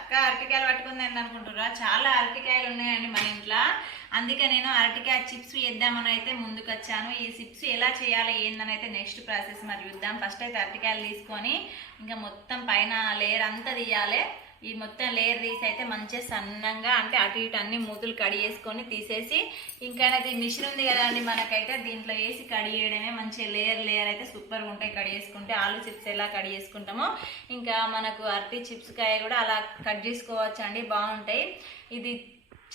అక్క అరటికాయలు పట్టుకుందండి అనుకుంటున్నారా? చాలా అరటికాయలు ఉన్నాయండి మన ఇంట్లో. అందుకే నేను అరటికాయ చిప్స్ చేద్దామని అయితే ముందుకు వచ్చాను. ఈ చిప్స్ ఎలా చేయాలి ఏందని అయితే నెక్స్ట్ ప్రాసెస్ మరి చూద్దాం. ఫస్ట్ అయితే అరటికాయలు తీసుకొని ఇంకా మొత్తం పైన లేయర్ అంతా తీయాలి. ఈ మొత్తం లేయర్ తీసి అయితే మంచిగా సన్నంగా అంటే అటు ఇటు అన్ని మూతులు కడిగేసుకొని తీసేసి ఇంకా అది మిషన్ ఉంది కదా అండి మనకైతే దీంట్లో వేసి కడిగేయడమే. మంచిగా లేయర్ లేయర్ అయితే సూపర్గా ఉంటాయి కడిగేసుకుంటే. ఆలు చిప్స్ ఎలా కడిగేసుకుంటామో ఇంకా మనకు అరటి చిప్స్ కాయ కూడా అలా కట్ చేసుకోవచ్చు అండి, బాగుంటాయి. ఇది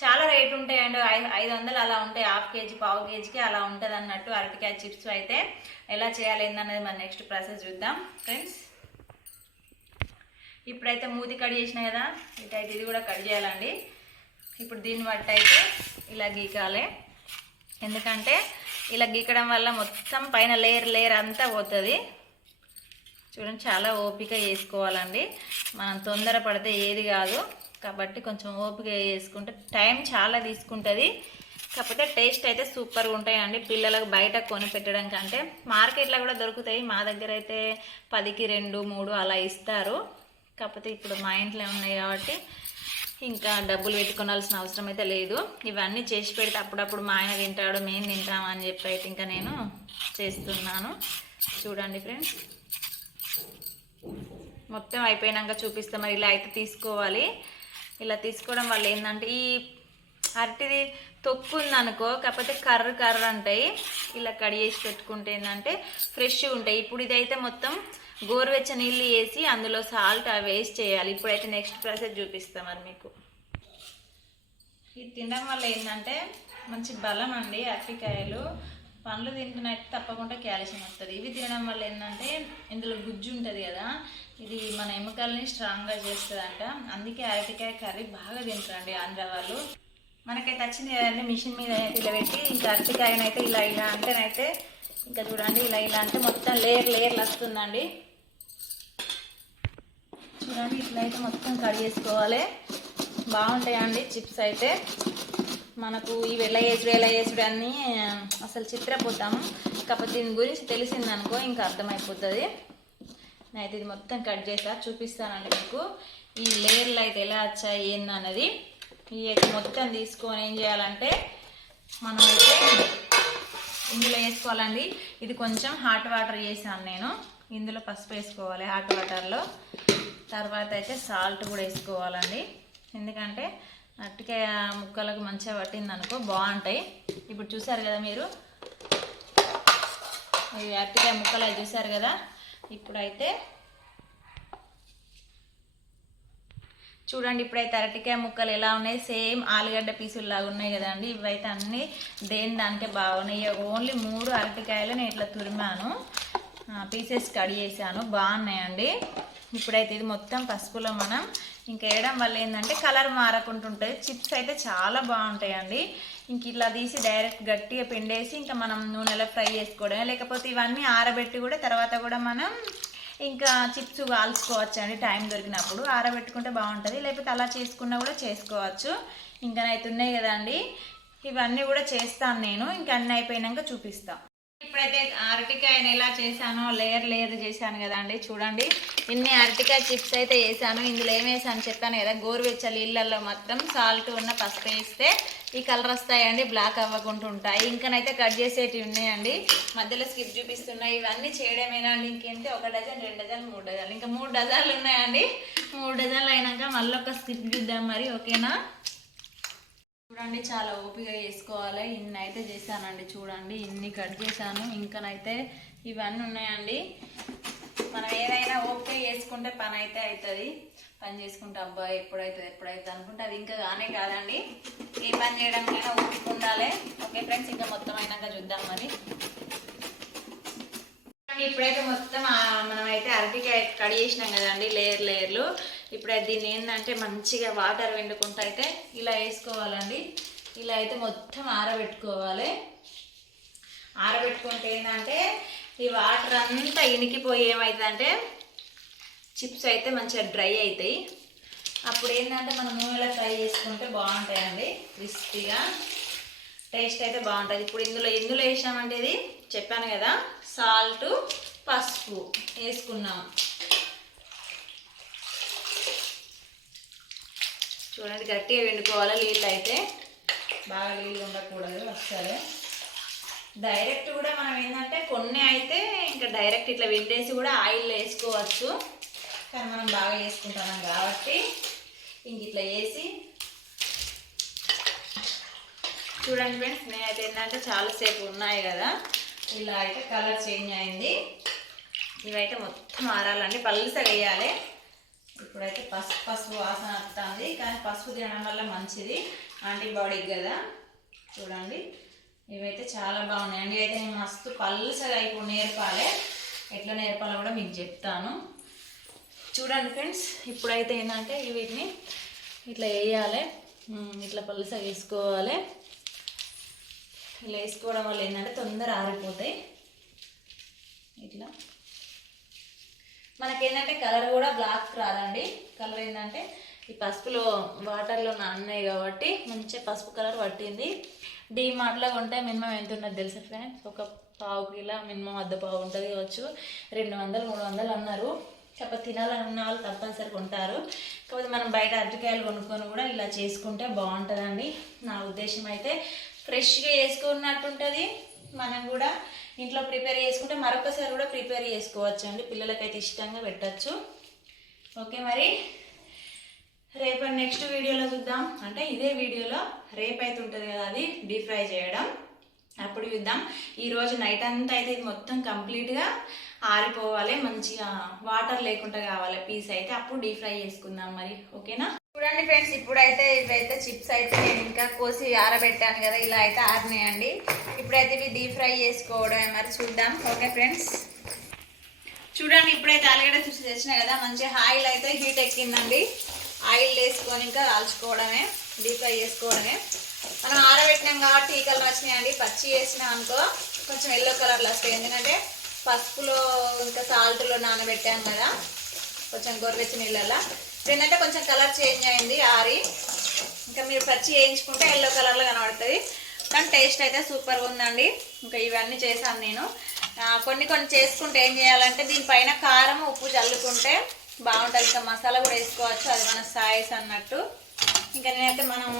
చాలా రేటు ఉంటాయండి, 500 అలా ఉంటాయి, హాఫ్ కేజీ పావు కేజీకి అలా ఉంటుంది అన్నట్టు అరటికాయ చిప్స్. అయితే ఎలా చేయాలి ఏందనేది మన నెక్స్ట్ ప్రాసెస్ చూద్దాం ఫ్రెండ్స్. ఇప్పుడైతే మూతి కట్ చేసిన కదా, ఇటైతే ఇది కూడా కట్ చేయాలండి. ఇప్పుడు దీన్ని బట్టి అయితే ఇలా గీకాలి, ఎందుకంటే ఇలా గీకడం వల్ల మొత్తం పైన లేయర్ లేయర్ అంతా పోతుంది. చూడండి చాలా ఓపిక చేసుకోవాలండి, మనం తొందర పడితే ఏది కాదు కాబట్టి కొంచెం ఓపిక చేసుకుంటే టైం చాలా తీసుకుంటుంది. కాకపోతే టేస్ట్ అయితే సూపర్గా ఉంటాయండి. పిల్లలకు బయట కొని పెట్టడం కంటే మార్కెట్లో కూడా దొరుకుతాయి. మా దగ్గర అయితే 10కి 2, 3 అలా ఇస్తారు. కాకపోతే ఇప్పుడు మా ఇంట్లో ఉన్నాయి కాబట్టి ఇంకా డబ్బులు పెట్టుకోవాల్సిన అవసరం అయితే లేదు. ఇవన్నీ చేసి పెడితే అప్పుడప్పుడు మా ఆయన తింటాడు, మేము తింటాము అని చెప్పి అయితే ఇంకా నేను చేస్తున్నాను. చూడండి ఫ్రెండ్స్, మొత్తం అయిపోయినాక చూపిస్తాం. మరి ఇలా అయితే తీసుకోవాలి. ఇలా తీసుకోవడం వల్ల ఏంటంటే ఈ అరటిది తొక్కు ఉందనుకో, కాకపోతే కర్ర ఉంటాయి. ఇలా కడిగేసి పెట్టుకుంటే ఏంటంటే ఫ్రెష్గా ఉంటాయి. ఇప్పుడు ఇదైతే మొత్తం గోరువెచ్చ నీళ్ళు వేసి అందులో సాల్ట్ అవి వేసి చేయాలి. ఇప్పుడైతే నెక్స్ట్ ప్రాసెస్ చూపిస్తాం మరి మీకు. ఇది తినడం వల్ల ఏంటంటే మంచి బలం అండి. అరటికాయలు పండ్లు తింటున్నట్టు తప్పకుండా కాల్షియం వస్తుంది. ఇవి తినడం వల్ల ఏంటంటే ఇందులో గుజ్జు ఉంటుంది కదా, ఇది మన ఎముకల్ని స్ట్రాంగ్గా చేస్తుందంట. అందుకే అరటికాయ కర్రీ బాగా తింటారండి ఆంధ్ర వాళ్ళు. మనకైతే వచ్చింది కదండి మిషన్ మీద అయితే ఇలా పెట్టి ఇంకా అరటికాయనైతే ఇలా ఇలా అంటేనైతే ఇంకా చూడండి ఇలా ఇలా అంటే మొత్తం లేయర్ లేయర్లు వస్తుందండి. చూడండి ఇట్లా అయితే మొత్తం కడిగేసుకోవాలి. బాగుంటాయండి చిప్స్ అయితే. మనకు ఈ వెల వేసుడు అన్నీ అసలు చిత్రపోతాము. కాకపోతే దీని గురించి తెలిసిందనుకో ఇంకా అర్థమైపోతుంది. అయితే ఇది మొత్తం కట్ చేసా చూపిస్తానండి మీకు. ఈ లేయర్లు అయితే ఎలా వచ్చాయి ఏందన్నది. ఈ మొత్తం తీసుకొని ఏం చేయాలంటే మనమైతే ఇందులో వేసుకోవాలండి. ఇది కొంచెం హాట్ వాటర్ చేసాను నేను. ఇందులో పసుపు వేసుకోవాలి హాట్ వాటర్లో. తర్వాత అయితే సాల్ట్ కూడా వేసుకోవాలండి, ఎందుకంటే అరటికాయ ముక్కలకు మంచిగా పట్టింది అనుకో బాగుంటాయి. ఇప్పుడు చూసారు కదా మీరు, ఈ అరటికాయ ముక్కలు అవి చూసారు కదా. ఇప్పుడైతే చూడండి, ఇప్పుడైతే అరటికాయ ముక్కలు ఎలా ఉన్నాయి, సేమ్ ఆలుగడ్డ పీసులు లాగా ఉన్నాయి కదండి. ఇవైతే అన్నీ దేని దానికే బాగున్నాయి. ఓన్లీ 3 అరటికాయలు నేను ఇట్లా తురిమాను, పీసెస్ కడి చేసాను, బాగున్నాయండి. ఇప్పుడైతే ఇది మొత్తం పసుపులో మనం ఇంకా వేయడం వల్ల ఏంటంటే కలర్ మారకుంటుంటుంది. చిప్స్ అయితే చాలా బాగుంటాయండి. ఇంక ఇట్లా తీసి డైరెక్ట్ గట్టిగా పిండేసి ఇంకా మనం నూనెలో ఫ్రై చేసుకోవడమే. లేకపోతే ఇవన్నీ ఆరబెట్టి కూడా తర్వాత కూడా మనం ఇంకా చిప్స్ కాల్చుకోవచ్చు అండి, టైం దొరికినప్పుడు ఆరబెట్టుకుంటే బాగుంటుంది. లేకపోతే అలా చేసుకున్నా కూడా చేసుకోవచ్చు. ఇంకా అయితే ఉన్నాయి కదండి, ఇవన్నీ కూడా చేస్తాను నేను. ఇంకా అన్నీ అయిపోయినాక చూపిస్తాను. ఇప్పుడైతే అరటికాయని ఎలా చేశానో లేయర్ లేయర్ చేశాను కదండి. చూడండి ఇన్ని అరటికాయ చిప్స్ అయితే వేసాను. ఇందులో ఏం వేసాను చెప్పాను కదా, గోరువెచ్చ నీళ్ళల్లో మొత్తం సాల్ట్ ఉన్న పసుపు వేస్తే ఈ కలర్ వస్తాయండి, బ్లాక్ అవ్వకుండా ఉంటాయి. ఇంకనైతే కట్ చేసేటివి ఉన్నాయండి, మధ్యలో స్కిప్ చూపిస్తున్నాయి. ఇవన్నీ చేయడమేనా అండి, ఇంకేంటి 1 డజన్ 2 డజన్ 3 డజన్లు ఇంకా 3 డజన్లు ఉన్నాయండి. 3 డజన్లు అయినాక మళ్ళీ ఒక స్కిప్ చూద్దాం మరి, ఓకేనా? చూడండి చాలా ఓపిక చేసుకోవాలి. ఇన్ని అయితే చేశానండి, చూడండి ఇన్ని కట్ చేశాను. ఇంకనైతే ఇవన్నీ ఉన్నాయండి. మనం ఏదైనా ఓపిక చేసుకుంటే పని అయితే అవుతుంది. పని చేసుకుంటే అబ్బా ఎప్పుడైతే అనుకుంటే అది ఇంకా కానే కాదండి. ఏ పని చేయడానికైనా ఓపిక ఉండాలి. ఓకే ఫ్రెండ్స్, ఇంకా మొత్తం అయినాక చూద్దాం మరి. ఇప్పుడైతే మొత్తం మనమైతే అరటికాయ కడి చేసినాం కదండి, లేయర్ లేయర్లు. ఇప్పుడైతే దీన్ని ఏంటంటే మంచిగా వాటర్ వెండుకుంటూ అయితే ఇలా వేసుకోవాలండి. ఇలా అయితే మొత్తం ఆరబెట్టుకోవాలి. ఆరబెట్టుకుంటే ఏంటంటే ఈ వాటర్ అంతా ఇనికిపోయి ఏమవుతుందంటే చిప్స్ అయితే మంచిగా డ్రై అవుతాయి. అప్పుడు ఏంటంటే మనం నూనెలో ఫ్రై చేసుకుంటే బాగుంటాయండి, క్రిస్పీగా, టేస్ట్ అయితే బాగుంటుంది. ఇప్పుడు ఎందులో వేసామంటే ఇది చెప్పాను కదా, సాల్ట్ పసుపు వేసుకున్నాం. చూడండి గట్టిగా వండుకోవాలి, నీళ్ళు అయితే బాగా నీళ్ళు ఉండకూడదు అసలు. డైరెక్ట్ కూడా మనం ఏంటంటే కొన్ని అయితే ఇంకా డైరెక్ట్ ఇట్లా వెండేసి కూడా ఆయిల్ వేసుకోవచ్చు, కానీ మనం బాగా వేసుకుంటున్నాం కాబట్టి ఇంక ఇట్లా వేసి చూడండి ఫ్రెండ్స్. నేనైతే ఏంటంటే చాలాసేపు ఉన్నాయి కదా, ఇలా అయితే కలర్ చేంజ్ అయింది. ఇవైతే మొత్తం ఆరాలండి, పల్సగా వేయాలి. ఇప్పుడైతే పసుపు వాసన వస్తుంది, కానీ పసుపు తినడం వల్ల మంచిది, యాంటీబాడీకి కదా. చూడండి ఇవైతే చాలా బాగున్నాయండి. అయితే నేను మస్తు పల్సగా ఇప్పుడు నేర్పాలి, ఎట్లా నేర్పాలో కూడా మీకు చెప్తాను. చూడండి ఫ్రెండ్స్, ఇప్పుడైతే ఏంటంటే వీటిని ఇట్లా వేయాలి, ఇట్లా పల్సగా వేసుకోవాలి. ఇలా వేసుకోవడం వల్ల ఏంటంటే తొందర ఆరిపోతాయి. ఇట్లా మనకేంటంటే కలర్ కూడా బ్లాక్ రాదండి. కలర్ ఏంటంటే ఈ పసుపులో వాటర్లో నాన్నాయి కాబట్టి మంచిగా పసుపు కలర్ పట్టింది. డీమార్ట్లో కొంటే మినిమం ఎంత ఉన్నది తెలుసా ఫ్రెండ్స్, ఒక పావు కిలో మినిమం అర్ధ పావు ఉంటుంది కావచ్చు, 200-300 అన్నారు. కాకపోతే తినాలని ఉన్న వాళ్ళు తప్పనిసరి కొంటారు. కాకపోతే మనం బయట అరటికాయలు కొనుక్కొని కూడా ఇలా చేసుకుంటే బాగుంటుందండి. నా ఉద్దేశం అయితే ఫ్రెష్గా వేసుకున్నట్టు ఉంటుంది. మనం కూడా ఇంట్లో ప్రిపేర్ చేసుకుంటే మరొకసారి కూడా ప్రిపేర్ చేసుకోవచ్చు అండి, పిల్లలకైతే ఇష్టంగా పెట్టచ్చు. ఓకే, మరి రేపు నెక్స్ట్ వీడియోలో చూద్దాం. అంటే ఇదే వీడియోలో రేపు అయితే ఉంటుంది కదా, అది డీప్ ఫ్రై చేయడం, అప్పుడు చూద్దాం. ఈరోజు నైట్ అంతా అయితే ఇది మొత్తం కంప్లీట్గా ఆరిపోవాలి, మంచిగా వాటర్ లేకుండా కావాలి పీస్ అయితే, అప్పుడు డీప్ ఫ్రై చేసుకుందాం మరి. ఓకేనా? చూడండి ఫ్రెండ్స్, ఇప్పుడైతే ఇవైతే చిప్స్ అయితే నేను ఇంకా కోసి ఆరబెట్టాను కదా, ఇలా అయితే ఆరినాయండి. ఇప్పుడైతే ఇవి డీప్ ఫ్రై చేసుకోవడమే, మరి చూద్దాం. ఓకే ఫ్రెండ్స్, చూడండి ఇప్పుడైతే ఆలుగడ్డ చిప్స్ తెచ్చినా కదా, మంచిగా ఆయిల్ అయితే హీట్ ఎక్కిందండి. ఆయిల్ వేసుకొని ఇంకా కాల్చుకోవడమే, డీప్ ఫ్రై చేసుకోవడమే. మనం ఆరబెట్టినాం కాబట్టి ఈ కలర్ వచ్చినాయండి. పచ్చి వేసినాం అనుకో కొంచెం ఎల్లో కలర్లో వస్తాయి, ఎందుకంటే పసుపులో ఇంకా సాల్ట్లో నానబెట్టాం కదా, కొంచెం గొర్రెచ్చి నీళ్ళల్లో. ఏంటంటే కొంచెం కలర్ చేంజ్ అయింది ఆరి, ఇంకా మీరు పచ్చి వేయించుకుంటే ఎల్లో కలర్లో కనబడుతుంది. కానీ టేస్ట్ అయితే సూపర్గా ఉందండి. ఇంకా ఇవన్నీ చేశాను నేను. కొన్ని చేసుకుంటే ఏం చేయాలంటే దీనిపైన కారం ఉప్పు చల్లుకుంటే బాగుంటుంది. ఇంకా మసాలా కూడా వేసుకోవచ్చు, అది మన సాయిస్ అన్నట్టు. ఇంకా నేనైతే మనం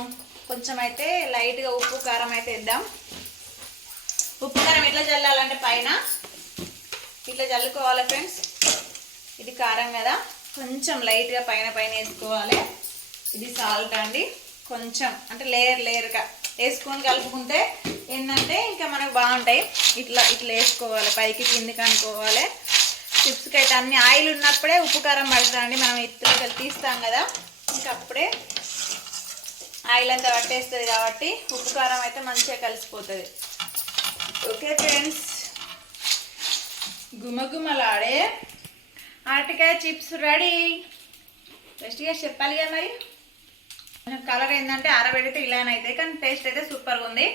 కొంచెం అయితే లైట్గా ఉప్పు కారం అయితే వేద్దాం. ఉప్పు కారం ఎట్లా చల్లాలంటే పైన ఇట్లా చల్లుకోవాలి ఫ్రెండ్స్. ఇది కారం కదా, కొంచెం లైట్గా పైన వేసుకోవాలి. ఇది సాల్ట్ అండి, కొంచెం అంటే లేయర్గా వేసుకొని కలుపుకుంటే ఏంటంటే ఇంకా మనకు బాగుంటాయి. ఇట్లా వేసుకోవాలి, పైకి కిందికి అనుకోవాలి. చిప్స్కి అయితే అన్ని ఆయిల్ ఉన్నప్పుడే ఉప్పు కారం పడుతుందండి. మనం ఇత్తులు తీస్తాం కదా, ఇంకా అప్పుడే ఆయిల్ అంతా పట్టేస్తుంది కాబట్టి ఉప్పు కారం అయితే మంచిగా కలిసిపోతుంది. ఓకే ఫ్రెండ్స్, గుమగుమలాడే అరటికాయ చిప్స్ రెడీ. టేస్ట్గా చెప్పాలి కదా మరి. కలర్ ఏంటంటే ఆరబెడితే ఇలానే అవుతాయి, కానీ టేస్ట్ అయితే సూపర్గా ఉంది.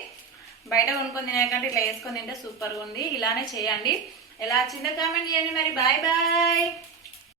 బయట కొనుక్కొని తినేకంటే ఇట్లా వేసుకొని తింటే సూపర్గా ఉంది. ఇలానే చేయండి. ఎలా వచ్చిందో కామెంట్ చేయండి మరి. Bye bye.